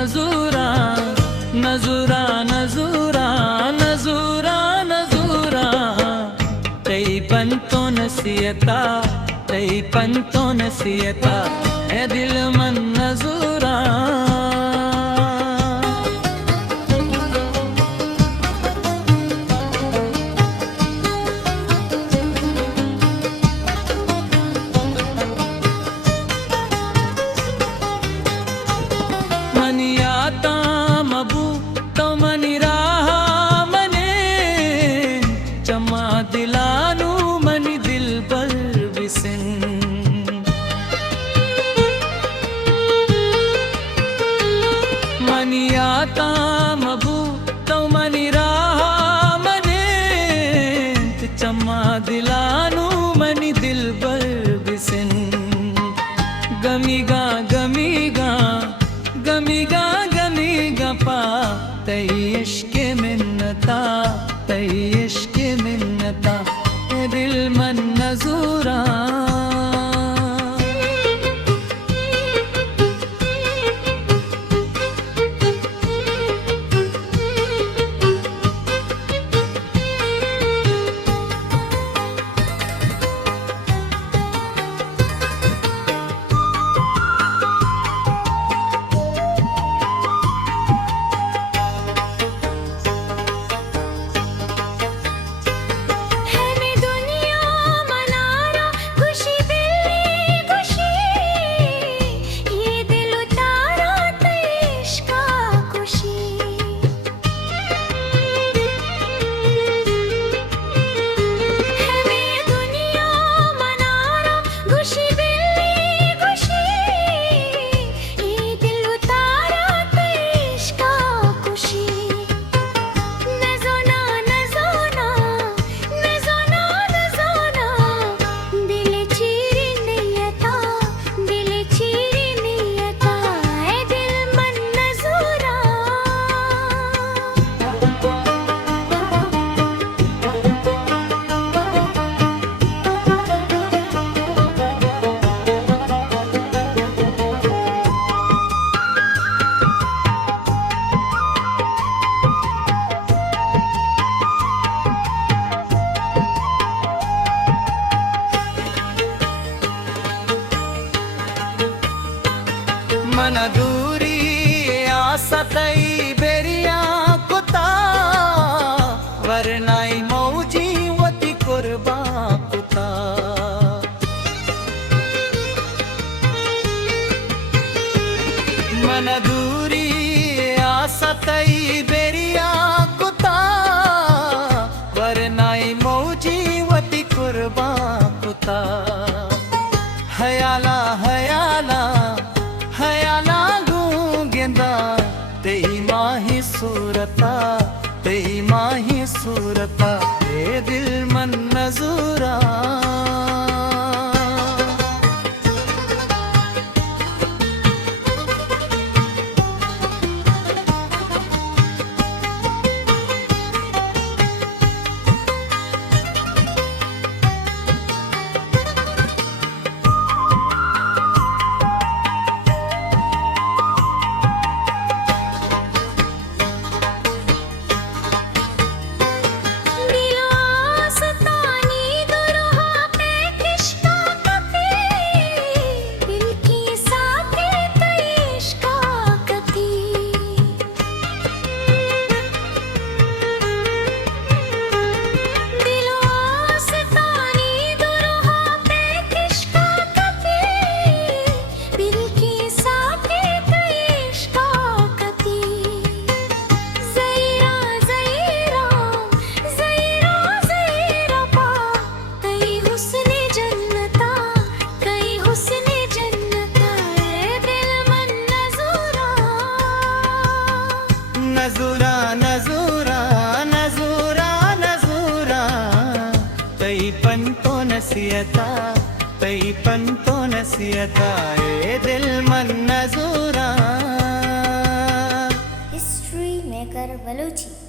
नजूरा नजूरा नजूरा नजूरा नजूरा तई पंतो नसीहता तई पंतो नसीहता है दिल मन नजूरा दिलानू मनी दिल पर विसिन मनी आता मबू तो मनी राह मने चम्मा दिलानू मनी दिल पर विसिन गमीगा गमीगा गमीगा गमीगा पा तई इश्क़ मिन्नता तई इश्क़ मिन्नता दिल मन नजूरा मन दूरी आशा तई बेरिया कुता वरनाई मौजी वती कुर्बा कुता मन दूरी आशा तई बेरिया कुता वरनाई मौजी वती कुर्बा कुता हयाला हयाला हयाला गूंगेंदा तेई माही सूरता तेई माही सूरता ए दिल मन नजूरा नजूरा नजूरा नजूरा नजूरा तई पंतो नसीहता तई पंतो नसीहता ए दिल मन नजूरा। History maker Balochi.